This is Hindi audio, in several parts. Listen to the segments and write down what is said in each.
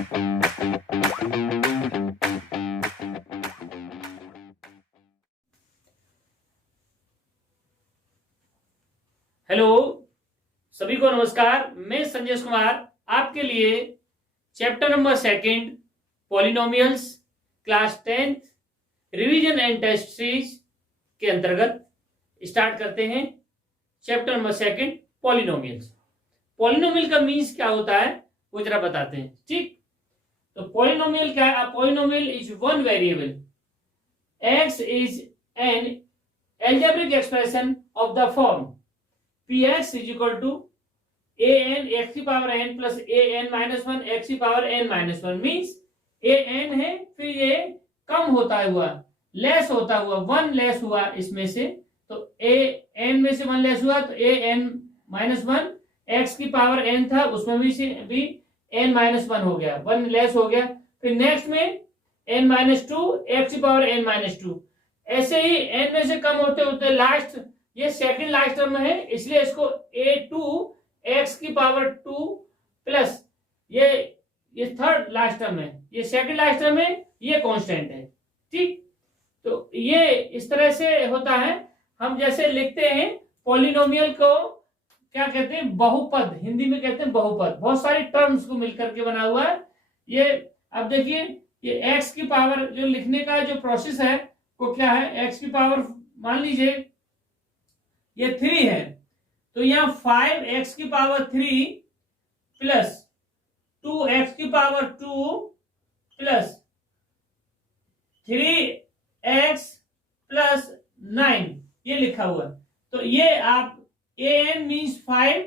हेलो, सभी को नमस्कार। मैं संजय कुमार आपके लिए chapter number 2 polynomials class 10th revision and test series के अंतर्गत स्टार्ट करते हैं। Chapter number 2 polynomials. पॉलिनोमियल का मीन्स क्या होता है वो जरा बताते हैं। ठीक, तो पॉलिनोमियल क्या है? Polynomial is one variable x is an algebraic expression of the form px is equal to an x की power n plus an minus 1 x की power n minus 1 means an है, फिर ये कम होता हुआ, लेस होता हुआ, 1 लेस हुआ इसमें से, तो an में से 1 लेस हुआ तो an माइनस 1 x की पावर n था, उसमें भी n माइनस 1 हो गया, 1 लेस हो गया। फिर नेक्स्ट में n माइनस 2 x की पावर n माइनस 2, ऐसे ही n में से कम होते होते लास्ट, ये सेकंड लास्ट टर्म है इसलिए इसको a2 x की पावर 2 प्लस ये थर्ड लास्ट टर्म है, ये सेकंड लास्ट टर्म है, ये कांस्टेंट है। ठीक, तो ये इस तरह से होता है। हम जैसे लिखते हैं पॉलिनोमियल को क्या कहते हैं? बहुपद, हिंदी में कहते हैं बहुपद। बहुत सारी टर्म्स को मिलकर के बना हुआ है ये। अब देखिए, ये x की पावर जो लिखने का जो प्रोसेस है वो क्या है? x की पावर मान लीजिए ये 3 है, तो यहाँ 5x की पावर 3 प्लस 2x की पावर 2 प्लस 3x प्लस 9 ये लिखा हुआ है। तो ये आप an मीन्स 5,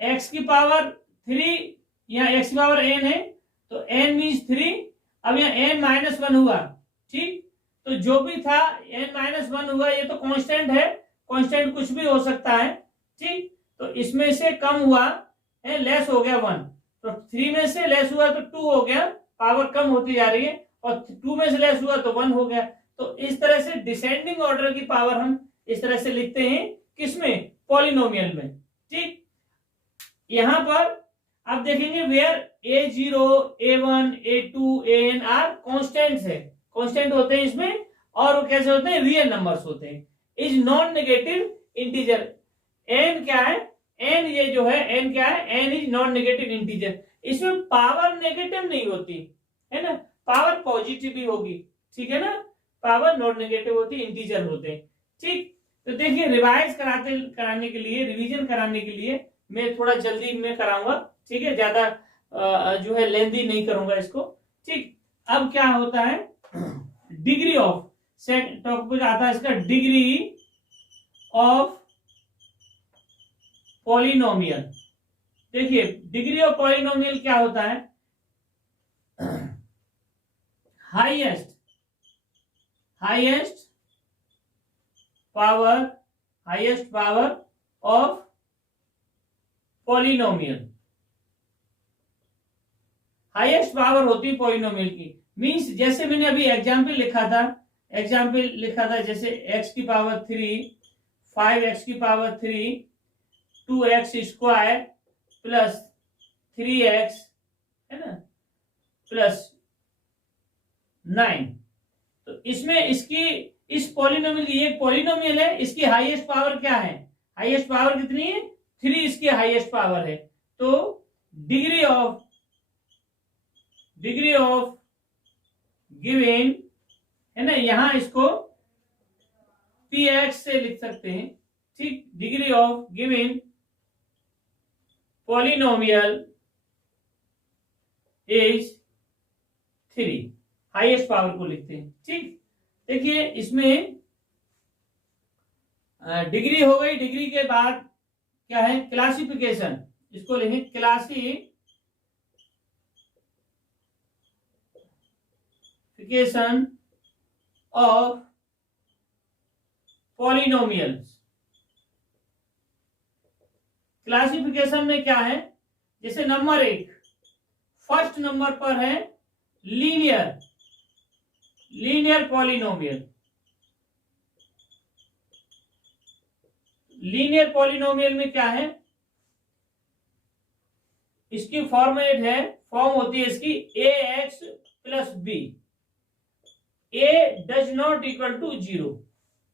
x की पावर 3, यहाँ x की पावर n है तो n मीन्स 3, अब यहाँ n माइनस 1 हुआ। ठीक, तो जो भी था n माइनस 1 हुआ, ये तो कांस्टेंट है, कांस्टेंट कुछ भी हो सकता है। ठीक, तो इसमें से कम हुआ है, लेस हो गया 1, तो 3 में से लेस हुआ तो 2 हो गया, पावर कम होती जा रही है, और 2 में से लेस हुआ तो 1 हो गया। तो इस तरह से डिसेंडिंग ऑर्डर की पावर हम इस तरह से लिखते हैं, किसमें? पॉलिनोमियल में। ठीक, यहां पर आप देखेंगे where a0 a1 a2 an are constants है, कांस्टेंट होते हैं इसमें, और वो कैसे होते हैं? रियल नंबर्स होते हैं। Is non negative integer. n क्या है? n ये जो है n क्या है? n is non negative integer. इसमें पावर नेगेटिव नहीं होती है ना, पावर पॉजिटिव भी होगी। ठीक है ना, पावर नॉन नेगेटिव होती, इंटीजर होते हैं। ठीक, तो देखिए रिवाइज कराने के लिए, रिवीजन कराने के लिए मैं थोड़ा जल्दी में कराऊंगा। ठीक है, ज्यादा जो है लेंदी नहीं करूंगा इसको। ठीक, अब क्या होता है? डिग्री ऑफ टॉपिक आता है इसका, डिग्री ऑफ पॉलिनोमियल। देखिए डिग्री ऑफ पॉलिनोमियल क्या होता है? Highest power of polynomial. Highest power होती है पॉलिनोमियल की, मींस जैसे मैंने अभी एग्जाम्पल लिखा था, जैसे x की पावर 3, 5x की power 3, 2x square plus 3x है ना प्लस 9। तो इसमें इसकी, इस पॉलिनोमियल की, ये पॉलिनोमियल है, इसकी हाईएस्ट पावर क्या है? हाईएस्ट पावर कितनी है? 3 इसकी हाईएस्ट पावर है। तो डिग्री ऑफ गिवन है ना, यहां इसको px से लिख सकते हैं। ठीक, degree of given polynomial is 3, highest power को लिखते हैं। ठीक, देखिए इसमें डिग्री हो गई, डिग्री के बाद क्या है? क्लासिफिकेशन, इसको लिखें क्लासिफिकेशन ऑफ पॉलिनोमियल्स। क्लासिफिकेशन में क्या है? जैसे नंबर 1, फर्स्ट नंबर पर है लीनियर पॉलिनोमियल। लीनियर पॉलिनोमियल में क्या है? इसकी फॉर्मेट है फॉर्म होती है इसकी A x plus B, A does not equal to 0।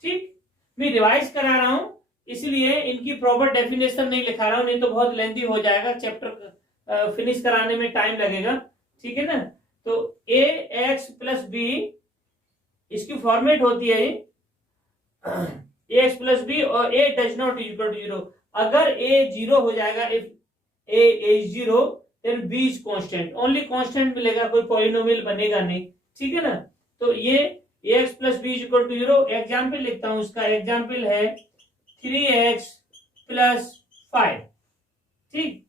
ठीक, मैं रिवाइज करा रहा हूं इसलिए इनकी प्रॉपर डेफिनेशन नहीं लिखा रहा हूं, नहीं तो बहुत लेंथी हो जाएगा, चैप्टर फिनिश कराने में टाइम लगेगा। ठीक है ना, तो ए एक्स प्लस बी इसकी फॉर्मेट होती है ए एक्स प्लस बी और a does not equal to 0। अगर ए 0 हो जाएगा, if a is 0 then b is constant, only constant मिलेगा, कोई पॉलिनोमियल बनेगा नहीं। ठीक है ना, तो ये x plus b is equal to 0। Example लिखता हूं, उसका एग्जाम्पल है 3x प्लस 5। ठीक,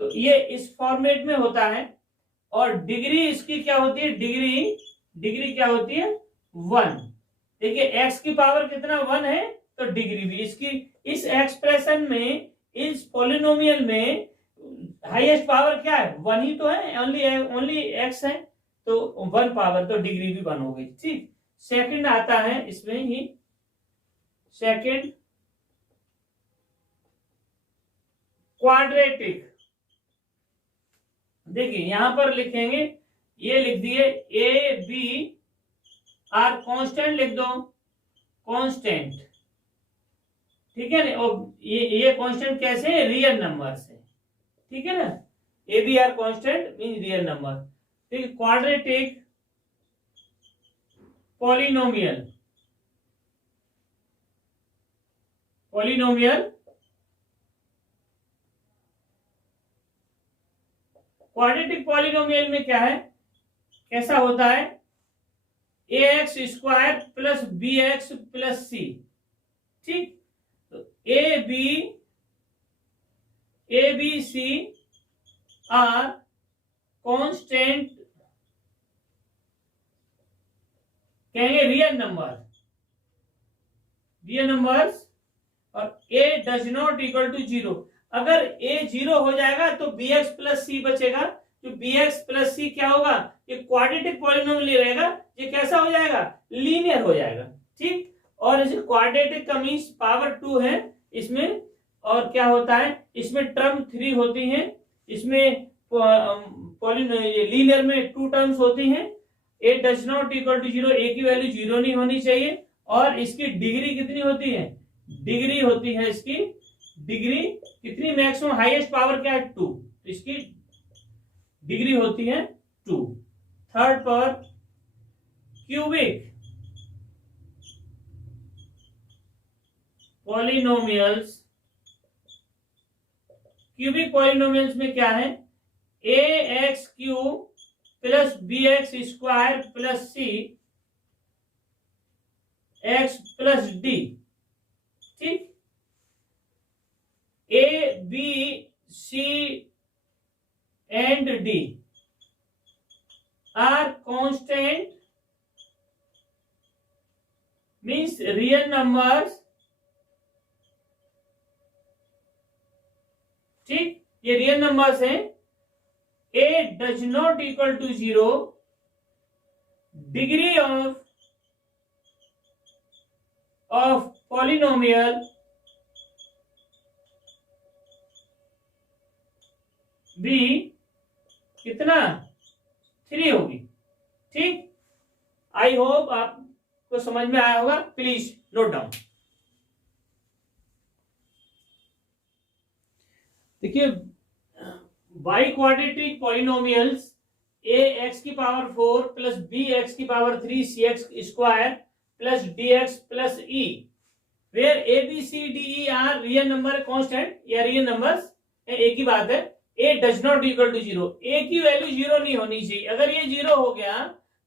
तो ये इस फॉर्मेट में होता है और डिग्री इसकी क्या होती है, डिग्री क्या होती है 1। देखिए x की पावर कितना 1 है, तो डिग्री भी इसकी इस एक्सप्रेशन में, इस पॉलिनोमियल में हाईएस्ट पावर क्या है 1 ही तो है, ओनली x है, तो 1 पावर, तो डिग्री भी 1 हो गई। ठीक, सेकंड आता है इसमें ही, सेकंड क्वाड्रेटिक। देखिए यहां पर लिखेंगे, ये लिख दिए ए बी आर कांस्टेंट, लिख दो कांस्टेंट। ठीक है ना, और ये कांस्टेंट कैसे है, रियल नंबर से। ठीक है ना, a b are constant mean real number. ठीक, क्वाड्रेटिक पॉलिनोमियल, क्वाड्रेटिक पॉलिनोमियल में क्या है, कैसा होता है, a x square plus b x plus c. ठीक, तो a b c are constant, कहेंगे रियल नंबर्स, और a does not equal to 0। अगर ए 0 हो जाएगा तो बी एक्स प्लस सी बचेगा, जो बी एक्स प्लस सी क्या होगा, ये क्वाड्रेटिक पॉलिनोमियल रहेगा, ये कैसा हो जाएगा, लीनियर हो जाएगा। ठीक, और इसे क्वाड्रेटिक का मींस पावर 2 है इसमें, और क्या होता है इसमें टर्म 3 होती हैं, इसमें लीनियर में 2 टर्म्स होती हैं। A does not equal to 0, a की वैल्यू 0 नहीं होनी चाहिए, और इसकी डिग्री कितनी होती है, डिग्री होती है इसकी, डिग्री कितनी, मैक्सिमम हाईएस्ट पावर क्या है 2, तो इसकी डिग्री होती है 2। थर्ड पर क्यूबिक पॉलिनोमियल्स, क्यूबिक पॉलिनोमियल्स में क्या है, a x cube plus b x square plus c x plus d. ठीक, a b c and d are constant means real numbers. ठीक, ये रियल नंबर्स हैं। A does not equal to 0, degree of polynomial be कितना 3 होगी। ठीक, आई होप आपको समझ में आया होगा, प्लीज नोट डाउन। देखिए biquadratic polynomials a x की पावर 4 प्लस बी एक्स की power 3 c x square plus d x plus e, where a b c d e are real number constant या रियल नंबर्स, एक ही बात है। A does not equal to 0, a की वैल्यू 0 नहीं होनी चाहिए, अगर ये 0 हो गया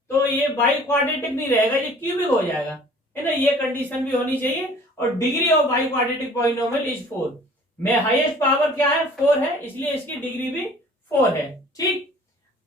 तो ये बाई क्वाड्रेटिक नहीं रहेगा, ये क्यूबिक हो जाएगा, है ना, ये कंडीशन भी होनी चाहिए। और degree of by quadratic polynomial is 4, में हाईएस्ट पावर क्या है 4 है, इसलिए इसकी डिग्री भी 4 है। ठीक,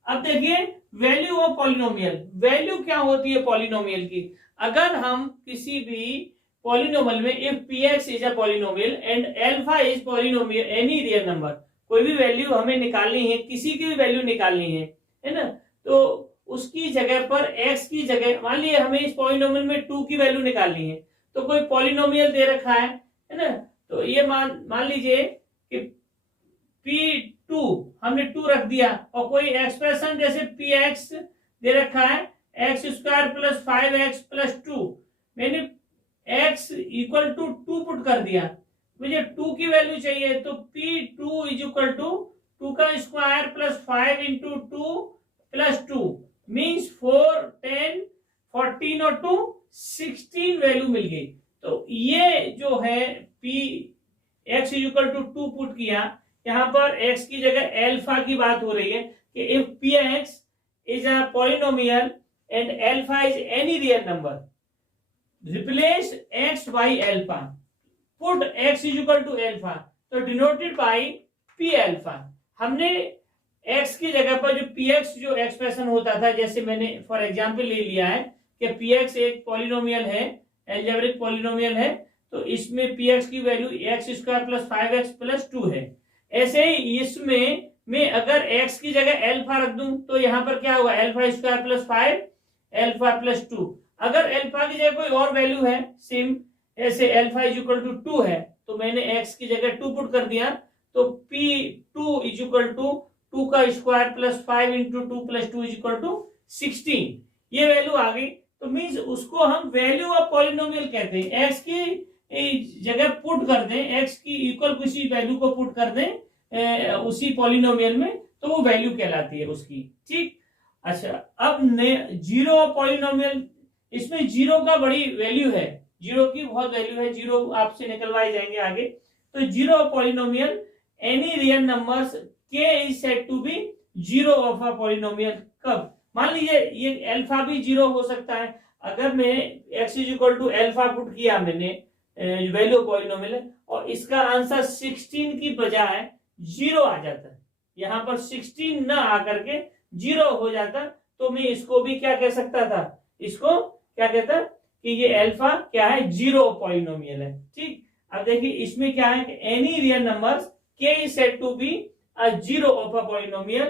अब देखिए वैल्यू ऑफ पॉलिनोमियल, वैल्यू क्या होती है पॉलिनोमियल की, अगर हम किसी भी पॉलिनोमियल में if P x is a polynomial and alpha is polynomial any real number, कोई भी वैल्यू हमें निकालनी है, किसी की भी वैल्यू निकालनी है ना, तो उसकी जगह पर x की जगह, मान लीजिए हमें इस पॉलिनोमियल में 2 की वैल्यू निकालनी है, तो कोई पॉलिनोमियल दे रखा है ना, तो ये मान लीजिए कि टू, हमने टू रख दिया, और कोई एक्सप्रेशन जैसे पी एक्स दे रखा है x square plus 5x plus 2, मैंने x इक्वल टू 2 पुट कर दिया, मुझे 2 की वैल्यू चाहिए, तो p2 इज इक्वल टू 2 का square plus 5 into 2 plus 2 means 4 10 14 और 2 16 वैल्यू मिल गई। तो ये जो है p x is equal to 2 put किया, यहाँ पर x की जगह अल्फा की बात हो रही है कि if px is a polynomial and alpha is any real number, replace x by alpha, put x is equal to alpha, तो denoted by p alpha। हमने x की जगह पर जो px जो एक्सप्रेशन होता था, जैसे मैंने फॉर एग्जांपल ले लिया है कि px एक पॉलिनोमियल है, एल्जेब्रिक पॉलिनोमियल है, तो इसमें px की value x square plus 5x plus 2 है। ऐसे ही इसमें मैं अगर x की जगह अल्फा रख दूं तो यहां पर क्या होगा, alpha square plus 5 alpha plus 2। अगर अल्फा की जगह कोई और वैल्यू है सेम, ऐसे अल्फा इज इक्वल टू 2 है, तो मैंने x की जगह 2 पुट कर दिया, तो p2 इज इक्वल टू 2 का square plus 5 into 2 plus 2 is equal to 16, ये वैल्यू आ गई। तो मीन्स उसको हम वैल्यू ऑफ पॉलिनोमियल कहते हैं, x की जगह पुट कर दें, x की इक्वल किसी वैल्यू को पुट कर दें उसी पॉलिनोमियल में, तो वो वैल्यू कहलाती है उसकी। ठीक, अच्छा अब जीरो ऑफ पॉलिनोमियल, इसमें जीरो का बड़ी वैल्यू है, जीरो की बहुत वैल्यू है, जीरो आपसे निकलवाए जाएंगे आगे। तो zero of polynomial any real numbers k is said to be zero of a polynomial. कब, मान लीजिए ये अल्फा भी जीरो हो सकता है, अगर मैं x is equal to alpha put किया मैंने वैल्यू ऑफ पॉलिनोमियल, और इसका आंसर 16 की बजाय जीरो आ जाता है, यहां पर 16 ना आकर के जीरो हो जाता, तो मैं इसको भी क्या कह सकता था, इसको क्या कहता कि ये अल्फा क्या है, जीरो पॉलिनोमियल है। ठीक, अब देखिए इसमें क्या है कि any real numbers k is said to be a zero of a polynomial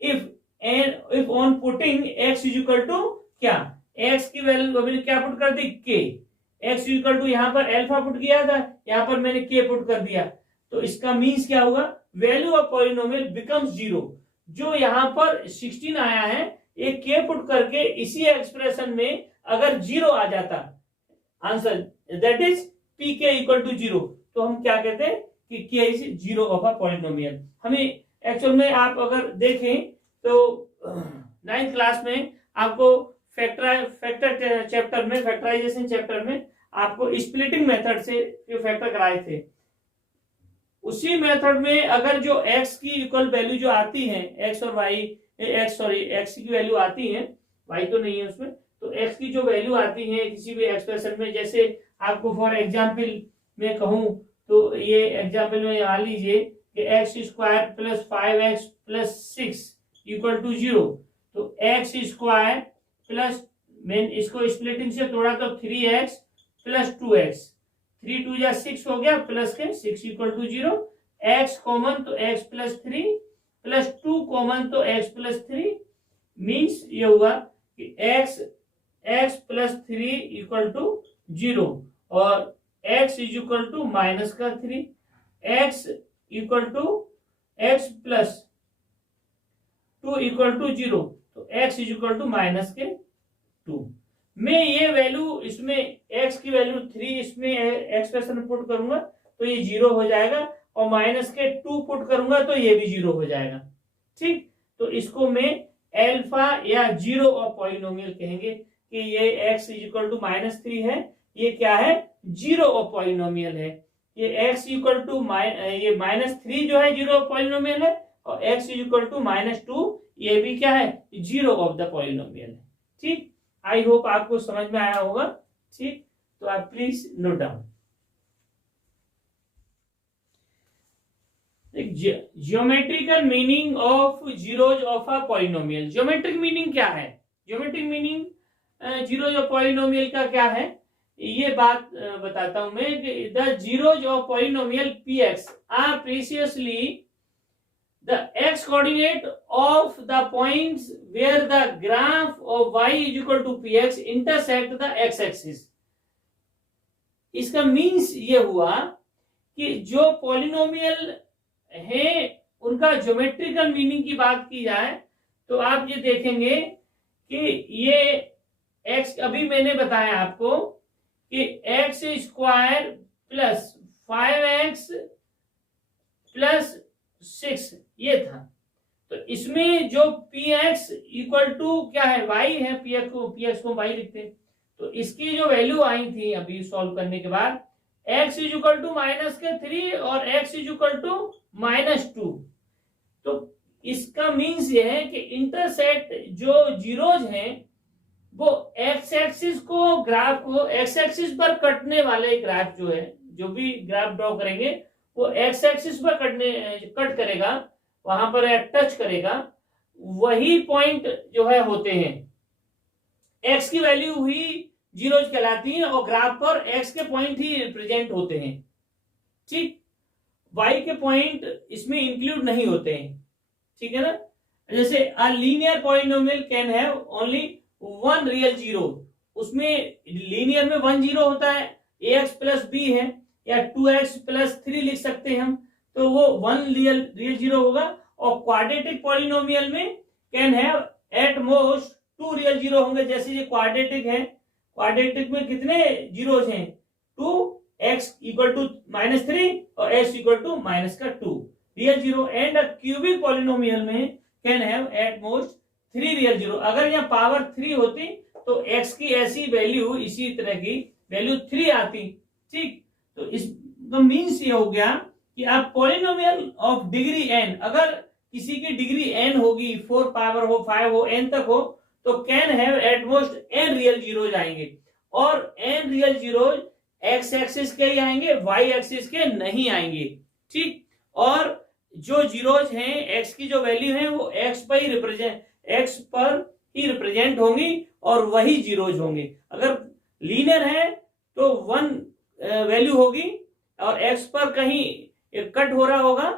if on putting x is equal to क्या, x की वैल्यू मैंने क्या पुट कर दी, k, x is equal to यहाँ पर अल्फा पुट किया था, यहाँ पर मैंने k पुट कर दिया, तो इसका मीन्स क्या होगा, value of polynomial becomes zero. जो यहाँ पर 16 आया है, एक k पुट करके इसी एक्सप्रेशन में अगर जीरो आ जाता answer, that is pk equal to zero, तो हम क्या कहते हैं कि k is zero of a polynomial. हमें एक्चुअल में आप अगर देखें तो 9th क्लास में आपको फैक्टर चैप्टर में, फैक्टराइजेशन चैप्टर में आपको स्प्लिटिंग मेथड से जो फैक्टर कराए थे, उसी मेथड में अगर जो x की इक्वल वैल्यू जो आती है, x और y, x की वैल्यू आती है, y तो नहीं है उसमें, तो x की जो वैल्यू आती है किसी भी एक्सप्रेशन में, जैसे आपको फॉर एग्जांपल मैं कहूं तो ये एग्जांपल में मान लीजिए कि x square plus 5x plus 6 equal to 0, तो x स्क्वायर प्लस, मैं इसको स्प्लिटिंग से तोड़ा तो 3x प्लस 2x, 3 2 जा 6 हो गया, प्लस के 6 इक्वल टू 0, x कॉमन तो x प्लस 3 प्लस 2 कॉमन तो x प्लस 3, मीन्स ये हुआ कि x प्लस 3 इक्वल टू 0 और x is equal to minus का 3, x equal to x plus 2 equal to 0, तो x is equal to minus के 2। मैं ये वैल्यू इसमें x की वैल्यू 3 इसमें एक्सप्रेशन में पुट करूंगा तो ये 0 हो जाएगा, और माइनस के 2 पुट करूंगा तो ये भी 0 हो जाएगा। ठीक, तो इसको मैं अल्फा या जीरो ऑफ पॉलिनोमियल कहेंगे कि ये x is equal to minus 3 है, ये क्या है, जीरो ऑफ पॉलिनोमियल है। ये x इक्वल टू ये माइनस 3 जो है जीरो ऑफ पॉलिनोमियल है, और x is equal to minus 2 ये भी क्या है, जीरो ऑफ द पॉलिनोमियल है। ठीक, आई होप आपको समझ में आया होगा। ठीक, तो आप please note down. Geometrical meaning of zeros of a polynomial. Geometric meaning क्या है, geometric meaning zeros of polynomial का क्या है, ये बात बताता हूं मैं। The zeros of polynomial px are precisely the x coordinate of the points where the graph of y is equal to px intersect the x axis। इसका मीन्स ये हुआ कि जो पॉलिनोमियल है उनका ज्योमेट्रिकल मीनिंग की बात की जाए तो आप ये देखेंगे कि ये x, अभी मैंने बताया आपको कि x square plus 5x plus 6 ये था। तो इसमें जो px इक्वल टू क्या है, y है, px को y लिखते हैं। तो इसकी जो वैल्यू आई थी अभी सॉल्व करने के बाद, x इज इक्वल टू -3 और x इज इक्वल टू -2। तो इसका मीन्स ये है कि इंटरसेक्ट जो जीरोज हैं वो एक्स एक्सिस को, ग्राफ को एक्स एक्सिस पर कटने वाले ग्राफ जो है, जो भी ग्राफ ड्रॉ करेंगे वो एक्स एक्सिस पर कट करेगा, वहां पर टच करेगा, वही पॉइंट जो है होते हैं। एक्स की वैल्यू हुई जीरोज कहलाती है और ग्राफ पर एक्स के पॉइंट ही रिप्रेजेंट होते हैं। ठीक, वाई के पॉइंट इसमें इंक्लूड नहीं होते हैं। ठीक है ना। जैसे a linear polynomial can have only one real zero, उसमें लीनियर में 1 जीरो होता है, ax प्लस बी है, या 2x प्लस 3 लिख सकते हैं हम, तो वो 1 रियल जीरो होगा। और क्वाड्रेटिक पॉलिनोमियल में can have at most 2 real zero होंगे। जैसे ये क्वाड्रेटिक है, क्वाड्रेटिक में कितने जीरोज हैं, 2x इक्वल टू -3 और x equal to -2 real zero. And cubic polynomial में can have at most 3 real zero. अगर यहाँ पावर 3 होती तो x की ऐसी वैल्यू, इसी तरह की वैल्यू 3 आती। ठीक, तो इस मीन्स ये हो गया कि आप पॉलिनोमियल ऑफ डिग्री n, अगर किसी की डिग्री n होगी, 4 पावर हो, 5 हो, n तक हो, तो can have at most n real zeros आएंगे। और n real zeros x axis के ही आएंगे, y एक्सिस के नहीं आएंगे। ठीक, और जो जीरोज हैं x की जो वैल्यू है वो x पर ही रिप्रेजेंट होंगी और वही जीरोज होंगे। अगर लीनियर है तो 1 वैल्यू होगी और x पर कहीं कट हो रहा होगा,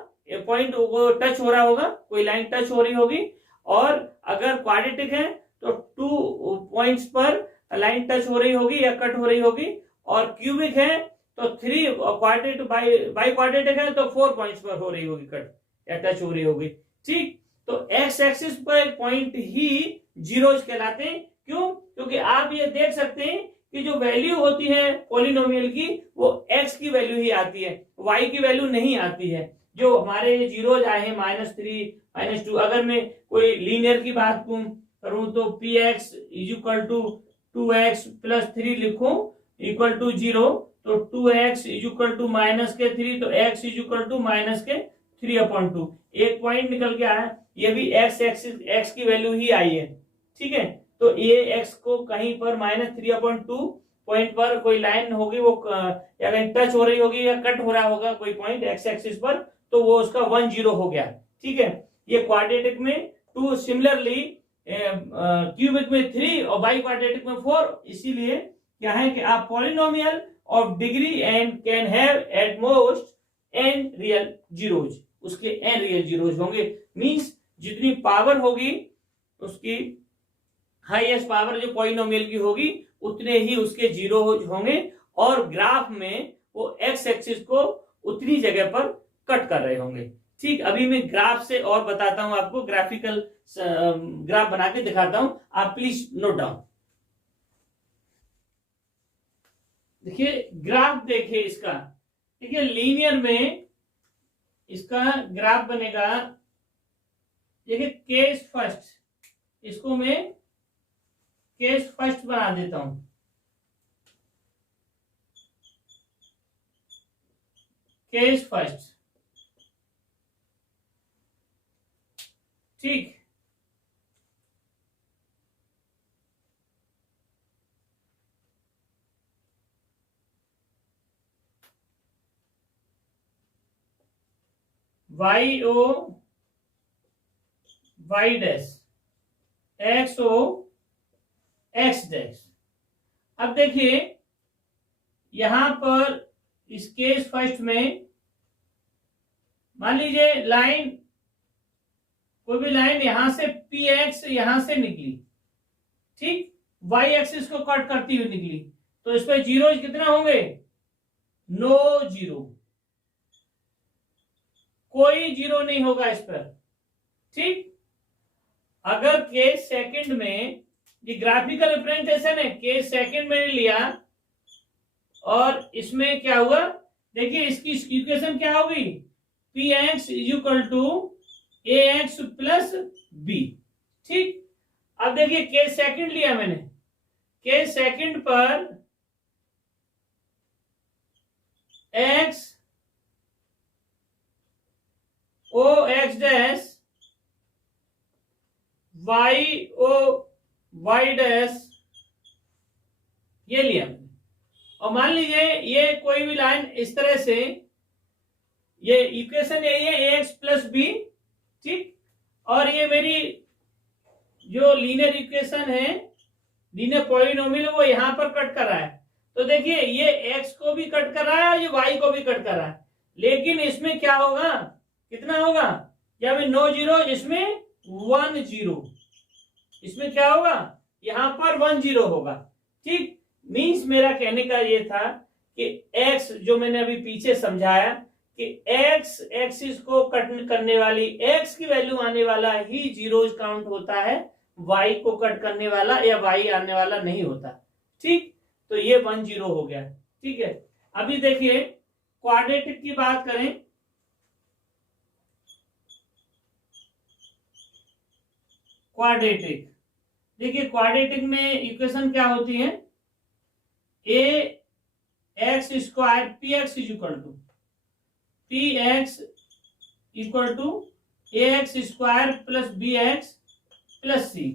पॉइंट वो टच हो रहा होगा, कोई लाइन टच हो रही होगी। और अगर क्वाड्रेटिक है तो 2 पॉइंट्स पर लाइन टच हो रही होगी या कट हो रही होगी। और क्यूबिक है तो 3, क्वाड्रेटिक बाई क्वाड्रेटिक है तो 4 पॉइंट्स पर हो रही होगी कट या टच हो रही होगी। ठीक, तो एक्स एक्सिस पर पॉइंट ही जीरोज कहलाते हैं। क्यों? क्योंकि आप ये देख सकते हैं कि जो वैल्यू होती है पॉलिनोमियल की वो x की वैल्यू ही आती है, y की वैल्यू नहीं आती है। जो हमारे जीरोज आए हैं -3, -2, अगर मैं कोई लीनियर की बात करूं तो px is equal to 2x plus 3 लिखूं इक्वल टू 0, तो 2x इज इक्वल टू -3, तो x इज इक्वल टू -3/2। एक पॉइंट निकल के आया, ये भी x की वैल्यू ही आई है। ठीक है, तो ये x को कहीं पर -3/2 पॉइंट पर कोई लाइन होगी, वो या कहीं टच हो रही होगी या कट हो रहा होगा कोई पॉइंट x एक्सिस पर, तो वो उसका 1 0 हो गया। ठीक है, ये क्वाड्रेटिक में 2, सिमिलरली क्यूबिक में 3 और बाई क्वाड्रेटिक में 4। इसीलिए क्या है कि आप polynomial of degree and can have at most n real zeros, उसके n रियल जीरोज होंगे। मींस जितनी पावर होगी उसकी हाईएस्ट पावर जो पॉलिनोमियल की होगी उतने ही उसके जीरो होंगे, और ग्राफ में वो एक्स एक्सिस को उतनी जगह पर कट कर रहे होंगे। ठीक, अभी मैं ग्राफ से और बताता हूं आपको, ग्राफिकल ग्राफ बना के दिखाता हूं, आप प्लीज नोट डाउन। देखिए ग्राफ, देखिए इसका, देखिए लीनियर में इसका ग्राफ बनेगा। देखिए केस फर्स्ट, इसको मैं केस फर्स्ट बना देता हूं। केस फर्स्ट, ठीक, y o y dash, x o x dash. अब देखिए यहां पर इस केस फर्स्ट में मान लीजिए लाइन, कोई भी लाइन यहां से पी एक्स यहां से निकली, ठीक, वाई एक्सिस को कट करती हुई निकली, तो इस पे जीरोज कितना होंगे, नो जीरो। कोई जीरो नहीं होगा इस पर। ठीक, अगर केस सेकंड में, ये ग्राफिकल रिप्रेजेंटेशन है, केस सेकंड में लिया और इसमें क्या हुआ, देखिए इसकी इक्वेशन क्या होगी, p x is equal to a x plus b. ठीक, अब देखिए केस सेकंड लिया मैंने, केस सेकंड पर x o x dash y o y dash, ये लिया मैंने। और मान लीजिए ये कोई भी लाइन इस तरह से, ये इक्वेशन यही है ए एक्स प्लस बी। ठीक, और ये मेरी जो लीनियर इक्वेशन है, लीनियर पॉलिनोमियल, वो यहां पर कट कर रहा है। तो देखिए ये x को भी कट कर रहा है और ये y को भी कट कर रहा है, लेकिन इसमें क्या होगा, कितना होगा, या में नो जीरो, इसमें 1 जीरो, इसमें क्या होगा, यहां पर 1 जीरो होगा। ठीक, मींस मेरा कहने का ये था कि x, जो मैंने अभी पीछे समझाया कि x एक्सिस को कट करने वाली, x की वैल्यू आने वाला ही जीरोज काउंट होता है, y को कट करने वाला या y आने वाला नहीं होता। ठीक, तो ये 1 जीरो हो गया। ठीक है, अभी देखिए क्वाड्रेटिक की बात करें, क्वाड्रेटिक, देखिए क्वाड्रेटिक में इक्वेशन क्या होती है, a x square p x is equal to p x equal to a x square plus b x plus c.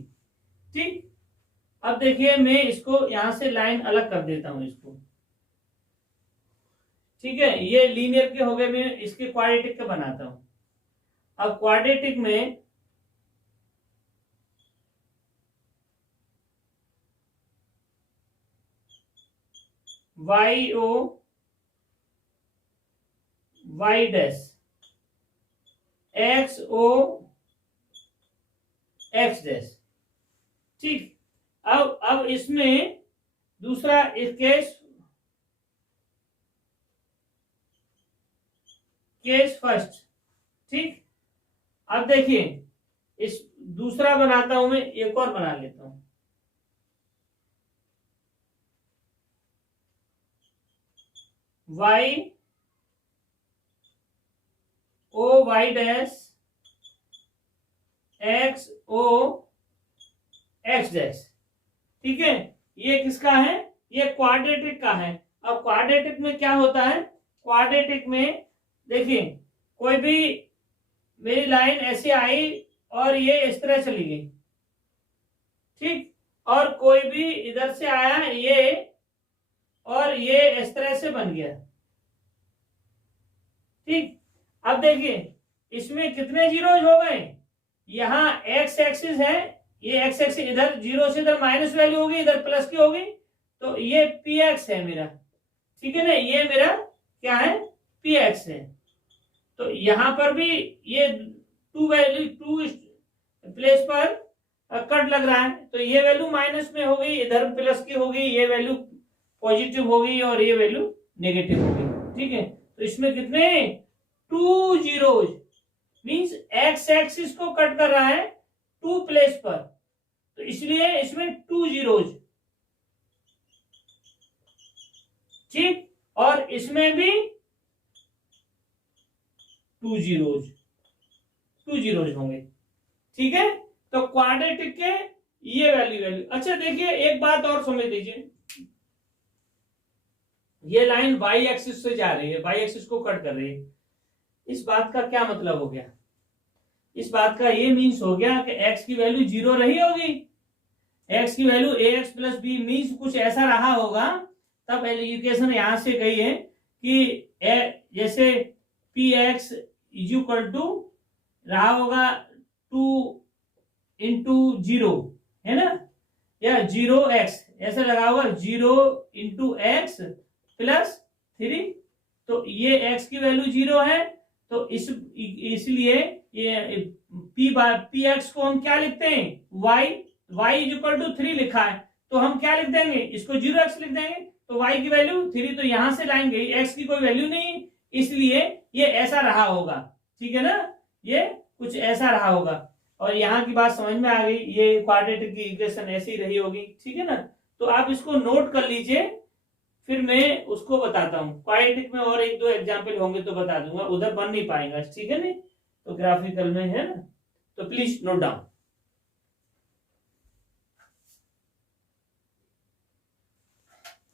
ठीक, अब देखिए मैं इसको यहां से लाइन अलग कर देता हूं इसको। ठीक है, ये लीनियर के हो गए, मैं इसके क्वाड्रेटिक के बनाता हूं। अब क्वाड्रेटिक में y o y dash x o x dash. ठीक, अब इसमें दूसरा केस फर्स्ट। ठीक, अब देखिए इस दूसरा बनाता हूं मैं, एक और बना लेता हूं, y o y dash x o x dash. ठीक है, ये किसका है, ये क्वाड्रेटिक का है। अब क्वाड्रेटिक में क्या होता है, क्वाड्रेटिक में देखिए कोई भी मेरी लाइन ऐसे आई और ये इस तरह चली गई। ठीक, और कोई भी इधर से आया ये, और ये इस तरह से बन गया। ठीक, अब देखिए इसमें कितने जीरोज हो गए, यहां एक्स एक्सिस है, ये एक्स एक्सिस इधर जीरो से इधर माइनस वैल्यू होगी, इधर प्लस की होगी, तो ये पी एक्स है मेरा। ठीक है ना, ये मेरा क्या है, पी एक्स है। तो यहां पर भी ये टू वैल्यू, टू प्लेस पर कट लग रहा है, तो ये वैल्यू माइनस में हो गई, इधर प्लस की हो गई, ये वैल्यू पॉजिटिव हो गई और ये वैल्यू नेगेटिव हो गई। ठीक है, तो इसमें कितने, 2 जीरोज, मींस एक्स एक्सिस को कट कर रहा है 2 प्लेस पर, तो इसलिए इसमें 2 जीरोज। ठीक, और इसमें भी 2 जीरोज होंगे। ठीक है, तो क्वाड्रेटिक के ये वैल्यू। अच्छा देखिए एक बात और समझ लीजिए, ये लाइन वाई एक्सिस से जा रही है, वाई एक्सिस को कट कर रही है, इस बात का क्या मतलब हो गया, इस बात का ये मीन्स हो गया कि x की वैल्यू जीरो रही होगी, x की वैल्यू ए एक्स प्लस बी, मीन्स कुछ ऐसा रहा होगा, तब इक्वेशन यहां से गई है कि जैसे p x is equal to रहा होगा 2 इंटू जीरो, है ना, या 0x ऐसा लगा होगा, 0 इंटू एक्स प्लस 3, तो ये x की वैल्यू 0 है, तो इसलिए ये पी एक्स को हम क्या लिखते हैं, y इज इक्वल टू 3 लिखा है, तो हम क्या लिख देंगे, इसको 0x लिख देंगे, तो y की वैल्यू 3, तो यहां से लाइन गई, x की कोई वैल्यू नहीं, इसलिए ये ऐसा रहा होगा। ठीक है ना, ये कुछ ऐसा रहा होगा। और यहाँ की बात समझ में आ गई, ये क्वाड्रेटिक की इक्वेशन ऐसी रही होगी, ठीक है ना। तो आप इसको नोट कर लीजिए, फिर मैं उसको बताता हूँ। क्वाड्रेटिक में और एक दो एग्जाम्पल होंगे तो बता दूंगा, उधर बन नहीं पाएगा, ठीक है नहीं, तो ग्राफिकल में है ना, तो प्लीज नोट डाउन।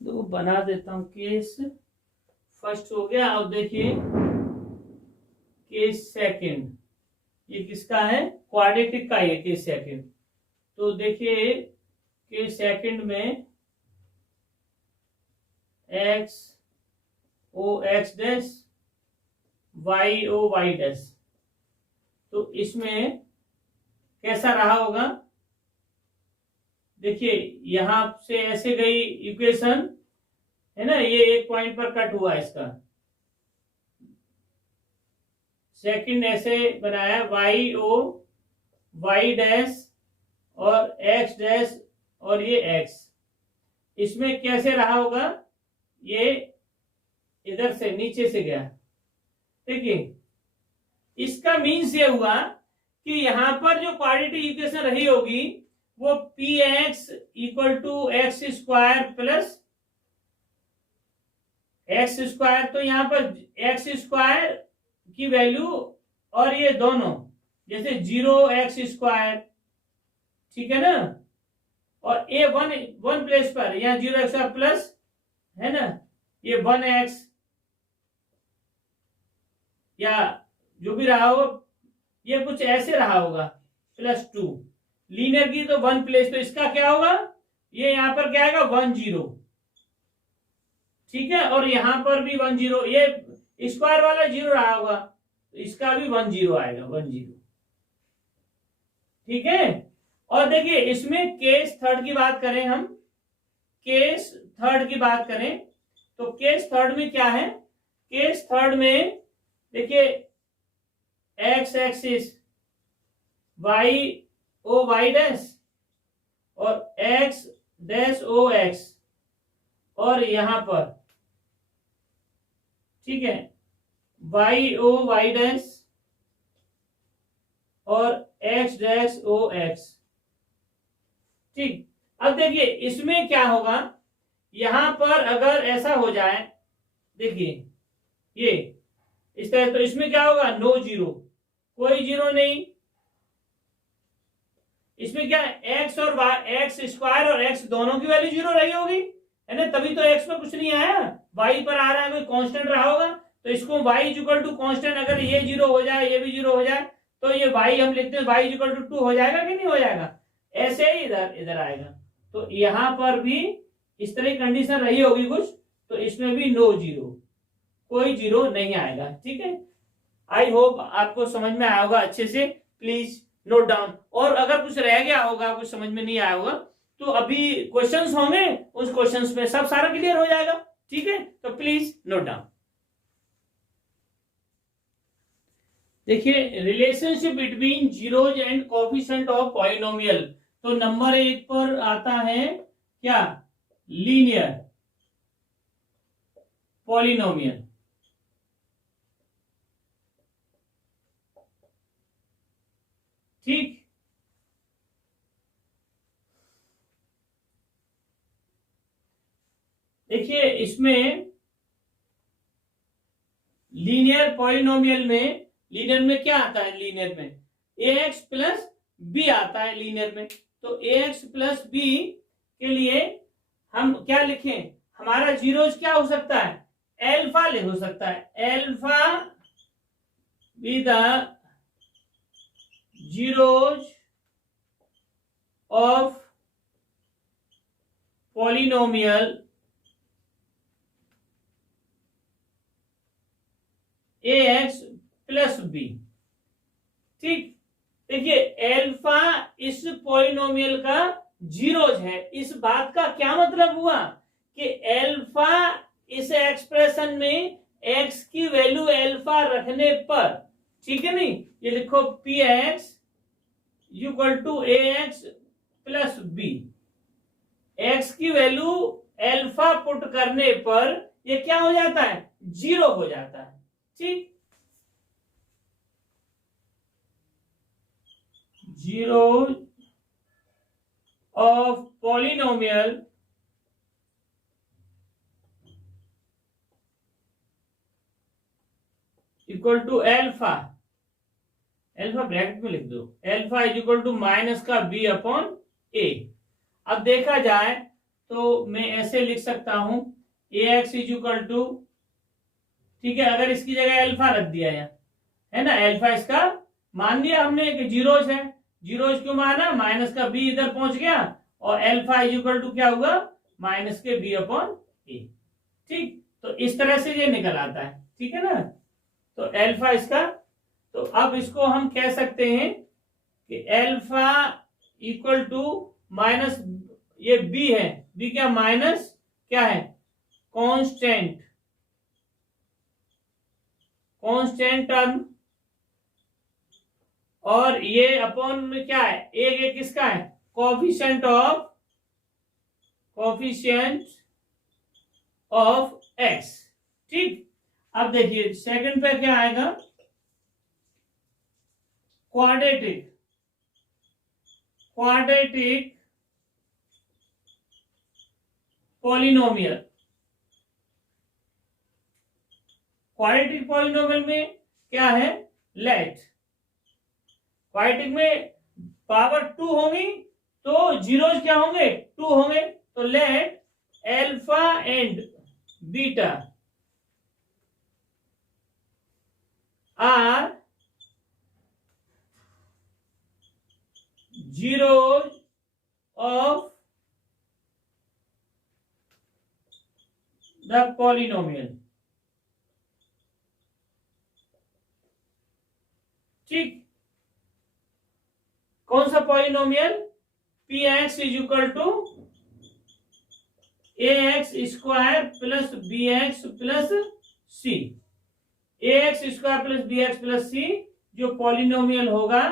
तो बना देता हूं केस फर्स्ट हो गया। अब देखिए केस सेकंड, ये किसका है, क्वाड्रेटिक का है केस सेकंड। तो देखिए केस सेकंड में x o x dash y o y dash, तो इसमें कैसा रहा होगा, देखिए यहां से ऐसे गई इक्वेशन है ना, ये एक पॉइंट पर कट हुआ इसका, सेकंड ऐसे बनाया वाई ओ वाई डैश और एक्स डैश और ये एक्स, इसमें कैसे रहा होगा, ये इधर से नीचे से गया। देखिए इसका मीन्स ये हुआ कि यहां पर जो क्वाड्रेटिक इक्वेशन रही होगी वो p x equal to x square plus x square, तो यहां पर एक्स स्क्वायर की वैल्यू और ये दोनों जैसे 0x स्क्वायर, ठीक है ना, और ए वन प्लेस पर यहाँ 0x प्लस है ना, ये 1x या जो भी रहा हो, ये कुछ ऐसे रहा होगा +2, लीनियर की तो 1 प्लेस, तो इसका क्या होगा, ये यहां पर क्या आएगा 1 0, ठीक है, और यहां पर भी 1 0, ये स्क्वायर वाला 0 रहा होगा तो इसका भी 1 0 आएगा, 1 0, ठीक है। और देखिए इसमें केस थर्ड की बात करें, हम केस थर्ड की बात करें तो केस थर्ड में क्या है, केस थर्ड में देखिए x axis y o y dash और एक्स डैश ओ एक्स, और यहां पर ठीक है वाई ओ वाई डैश और एक्स डैश ओ एक्स, ठीक। अब देखिए इसमें क्या होगा, यहां पर अगर ऐसा हो जाए, देखिए ये इस तरह, तो इसमें क्या होगा, नो जीरो, कोई जीरो नहीं, इसमें क्या है एक्स और एक्स स्क्वायर और एक्स दोनों की वैल्यू जीरो रही होगी, है ना, तभी तो एक्स में कुछ नहीं आया, वाई पर आ रहा है, कोई कांस्टेंट रहा होगा, तो इसको वाई इक्वल टू कांस्टेंट, अगर ये जीरो हो जाए ये भी जीरो हो जाए तो ये वाई हम लिखते हैं वाई इक्वल टू 2 हो जाएगा कि नहीं हो जाएगा, ऐसे ही इधर इधर आएगा। तो यहां पर भी इस तरह की कंडीशन रही होगी कुछ, तो इसमें भी नो जीरो, कोई जीरो नहीं आएगा, ठीक है। आई होप आपको समझ में आया होगा अच्छे से, प्लीज नोट डाउन। और अगर कुछ रह गया होगा, कुछ समझ में नहीं आया होगा, तो अभी क्वेश्चंस होंगे, उस क्वेश्चंस में सब सारा क्लियर हो जाएगा, ठीक है, तो प्लीज नोट डाउन। देखिए relationship between zeros and coefficient of polynomial, तो नंबर 1 पर आता है क्या, लीनियर पॉलिनोमियल, ठीक। देखिए इसमें लीनियर पॉलिनोमियल में, लीनियर में क्या आता है, लीनियर में ax प्लस बी आता है लीनियर में, तो ax प्लस बी के लिए हम क्या लिखें, हमारा जीरोज क्या हो सकता है, एल्फा हो सकता है, alpha be the zeros of polynomial ax plus b, ठीक। देखिए एल्फा इस पॉलिनोमियल का जीरोज है, इस बात का क्या मतलब हुआ कि एल्फा इस एक्सप्रेशन में x की वैल्यू एल्फा रखने पर, ठीक है नहीं, ये लिखो p x equal to a x plus b, x की वैल्यू एल्फा पुट करने पर ये क्या हो जाता है, जीरो हो जाता है, ठीक। zeros of polynomial equal to alpha, alpha bracket में लिख दो, alpha is equal to minus का बी अपॉन ए। अब देखा जाए तो मैं ऐसे लिख सकता हूं a x is equal to, ठीक है, अगर इसकी जगह एल्फा रख दिया है ना, एल्फा इसका मान लिया हमने कि जीरोज है, जीरोज क्यों माना, माइनस का बी इधर पहुंच गया और एल्फा इज इक्वल टू क्या हुआ, माइनस के बी अपॉन ए। ठीक, तो इस तरह से ये निकल आता है, ठीक है ना। तो एल्फा इसका, तो अब इसको हम कह सकते हैं कि एल्फा इक्वल टू माइनस, ये बी है, बी क्या, माइनस क्या है, कांस्टेंट, कांस्टेंट टर्म, और ये अपॉन में क्या है, एक किसका है, कोफिशिएंट ऑफ एक्स। ठीक, अब देखिए सेकंड पे क्या आएगा, क्वाड्रेटिक पॉलिनोमियल। क्वाड्रेटिक पॉलिनोमियल में क्या है, लेट, क्वाड्रेटिक में पावर 2 होंगी तो जीरोज क्या होंगे, 2 होंगे, तो let alpha and beta are zeros of the polynomial। ठीक, कौन सा polynomial, p x is equal to a x square plus b x plus c, a x square plus b x plus c जो पॉलिनोमियल होगा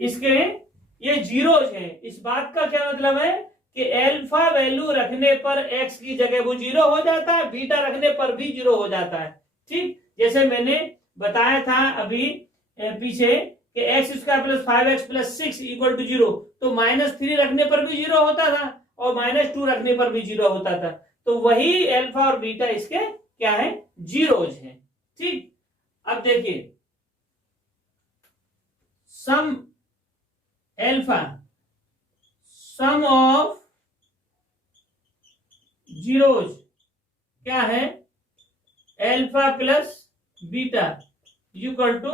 इसके ये जीरोज है। इस बात का क्या मतलब है कि एल्फा वैल्यू रखने पर एक्स की जगह वो जीरो हो जाता है, बीटा रखने पर भी जीरो हो जाता है। ठीक, जैसे मैंने बताया था अभी पीछे कि x square plus 5x plus 6 equal to 0, तो -3 रखने पर भी जीरो होता था और -2 रखने पर भी जीरो होता था। तो वही एल्फा और बीटा इसके क्या है, जीरोज हैं। ठीक, अब देखिए sum alpha, sum of zeros क्या है, alpha plus beta equal to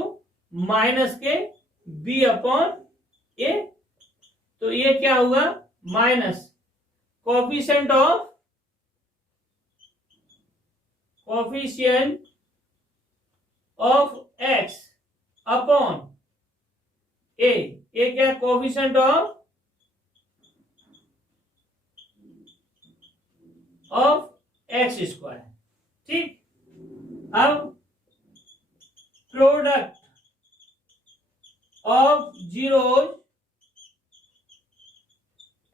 minus के बी अपॉन ए। तो ये क्या हुआ, minus coefficient of x upon a, ये क्या, कोफिशिएंट ऑफ एक्स स्क्वायर। ठीक, अब product of zeros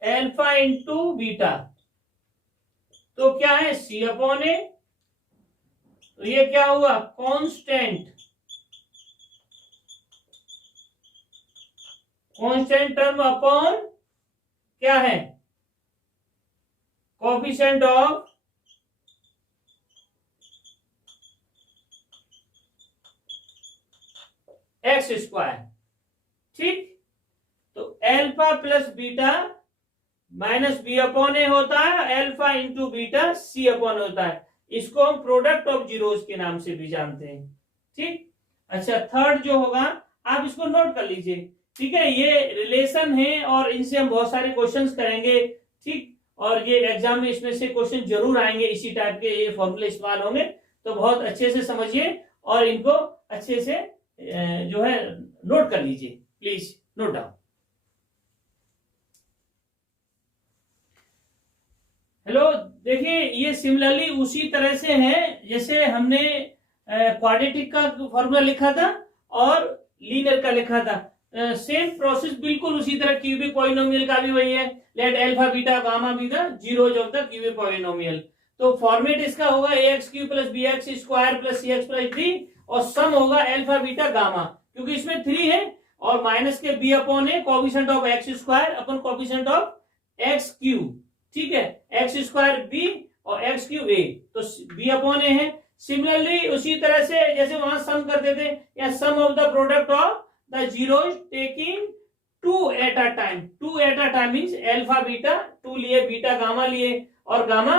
alpha into beta, तो क्या है, सी अपॉन ए, तो ये क्या हुआ, कांस्टेंट टर्म अपॉन क्या है, कोफिशिएंट ऑफ एक्स स्क्वायर। ठीक, तो alpha plus beta minus b upon a होता है, alpha into beta c upon होता है। इसको हम प्रोडक्ट ऑफ जीरोज के नाम से भी जानते हैं। ठीक, अच्छा थर्ड जो होगा आप इसको नोट कर लीजिए। ठीक है, ये रिलेशन है और इनसे हम बहुत सारे क्वेश्चंस करेंगे। ठीक, और ये एग्जाम में इसमें से क्वेश्चन जरूर आएंगे, इसी टाइप के ये फॉर्मूले इस्तेमाल होंगे, तो बहुत अच्छे से समझिए और इनको अच्छे से जो है नोट कर लीजिए, प्लीज नोट डाउन। हेलो, देखिए ये सिमिलरली उसी तरह से है जैसे हमने क्वाड्रेटिक का फॉर्मूला लिखा था और लीनियर का लिखा था। सेम प्रोसेस बिल्कुल उसी तरह, क्यूबिक पॉलिनोमियल का भी वही है, late alpha beta gamma B the zeros of the cubic polynomial. तो फॉर्मेट इसका होगा ax³ plus bx² plus cx plus d, और सम होगा अल्फा बीटा गामा, क्योंकि इसमें 3 है और माइनस के b upon a coefficient of x² upon coefficient of x³, ठीक है, x² b और x³ a, तो b अपॉन ए है। सिमिलरली उसी तरह से जैसे वहां सम करते थे, या sum of the product of the zeros taking 2 at a time, 2 at a time means alpha beta, 2 लिए, बीटा गामा लिए और गामा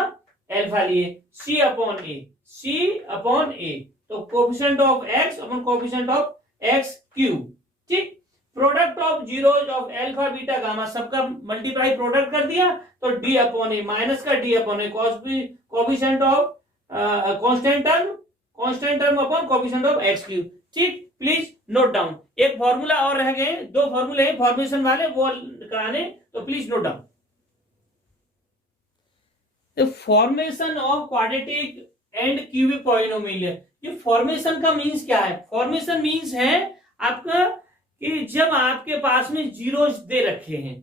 अल्फा लिए, c अपॉन ए, तो coefficient of x upon coefficient of x³, ठीक। Product of zeros of alpha beta gamma सबका मल्टीप्लाई प्रोडक्ट कर दिया, तो d अपॉन ए, माइनस का d upon a, coefficient of constant term upon coefficient of x³, ठीक। Please note down. एक फॉर्मूला और रह गए, 2 फॉर्मूले हैं फॉर्मेशन वाले, वो कराने, तो please note down. The formation of quadratic and cubic polynomial. ये फॉर्मेशन का मींस क्या है? फॉर्मेशन मींस है आपका कि जब आपके पास में जीरोस दे रखे हैं,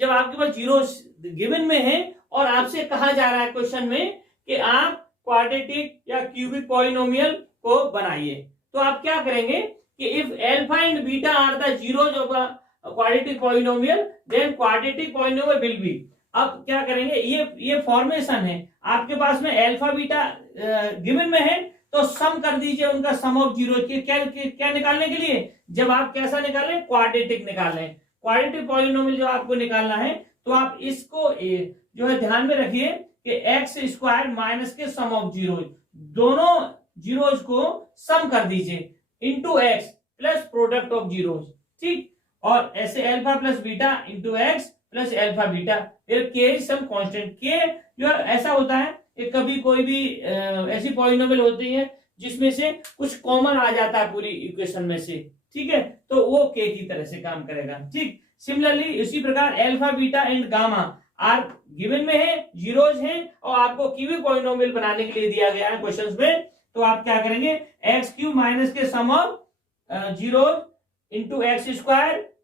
जब आपके पास जीरोस गिवन में है और आपसे कहा जा रहा है क्वेश्चन में कि आप क्वाड्रेटिक या क्यूबिक पॉलिनोमियल को बनाइए, तो आप क्या करेंगे कि if alpha and beta are the zeros of a quadratic polynomial then quadratic polynomial will be. अब क्या करेंगे, ये फॉर्मेशन है, आपके पास में अल्फा बीटा गिवन में है, तो सम कर दीजिए उनका सम ऑफ जीरो के क्या निकालने के लिए, जब आप कैसा निकाल रहे हैं, क्वाड्रेटिक निकाल रहे हैं, क्वाड्रेटिक पॉलिनोमियल जो आपको निकालना है, तो आप इसको जो है ध्यान में रखिए कि x² माइनस के सम ऑफ जीरो, दोनों जीरोज को सम कर दीजिए into x plus product of zeros, ठीक। और ऐसे alpha plus beta into x plus alpha beta, फिर के सम कांस्टेंट, के जो ऐसा होता है कि कभी कोई भी ऐसी पॉलिनोमियल होती है जिसमें से कुछ कॉमन आ जाता है पूरी इक्वेशन में से, ठीक है, तो वो के की तरह से काम करेगा, ठीक। सिमिलरली इसी प्रकार alpha beta and gamma are given में है, जीरोज हैं, और आपको क्यूबिक पॉलिनोमियल बनाने के लिए दिया गया है क्वेश्चंस में, तो आप क्या करेंगे, x³ माइनस के sum of zeros into x²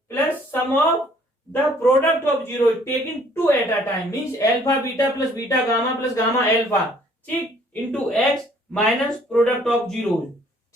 plus sum of the product of zero taking 2 at a time means alpha beta plus beta gamma plus gamma alpha, ठीक, into x minus product of zero,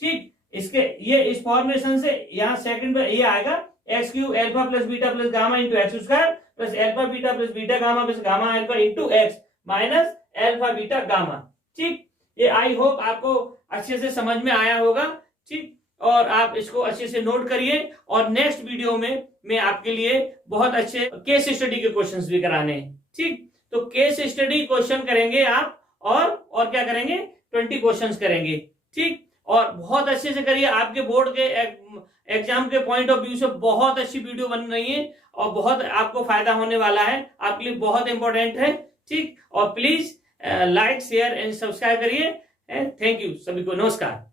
ठीक। इसके ये इस फॉर्मेशन से यहाँ सेकंड पे ये आएगा x³ alpha plus beta plus gamma into x² plus alpha beta plus beta gamma plus gamma alpha into x minus alpha beta gamma, ठीक। ये आई होप आपको अच्छे से समझ में आया होगा, ठीक, और आप इसको अच्छे से नोट करिए, और नेक्स्ट वीडियो में मैं आपके लिए बहुत अच्छे केस स्टडी के क्वेश्चंस भी कराने हैं, ठीक। तो केस स्टडी क्वेश्चन करेंगे आप, और क्या करेंगे, 20 क्वेश्चंस करेंगे, ठीक। और बहुत अच्छे से करिए, आपके बोर्ड के एग्जाम के पॉइंट ऑफ व्यू से बहुत अच्छी वीडियो बन रही है और बहुत आपको फायदा होने वाला है, आपके लिए बहुत इंपॉर्टेंट है, ठीक। और please like share and subscribe करिए। थैंक यू सभी को, नमस्कार।